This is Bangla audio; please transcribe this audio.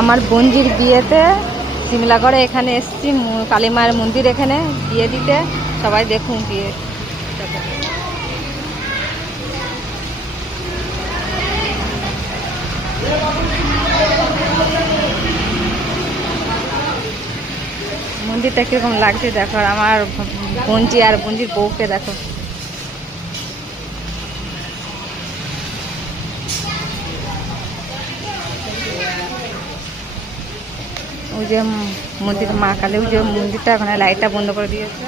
আমার বোনজির বিয়েতে সিমলাগড়ে এখানে এসেছি, কালী মায়ের মন্দির এখানে বিয়ে দিতে। সবাই দেখুন বিয়ে। মন্দিরটা কিরকম লাগছে দেখো, আর আমার বোনজি আর বোনজির বউকে দেখো। ওই যে মন্দির মা কালী, ওই যে মন্দিরটা ওখানে লাইটটা বন্ধ করে দিয়েছে।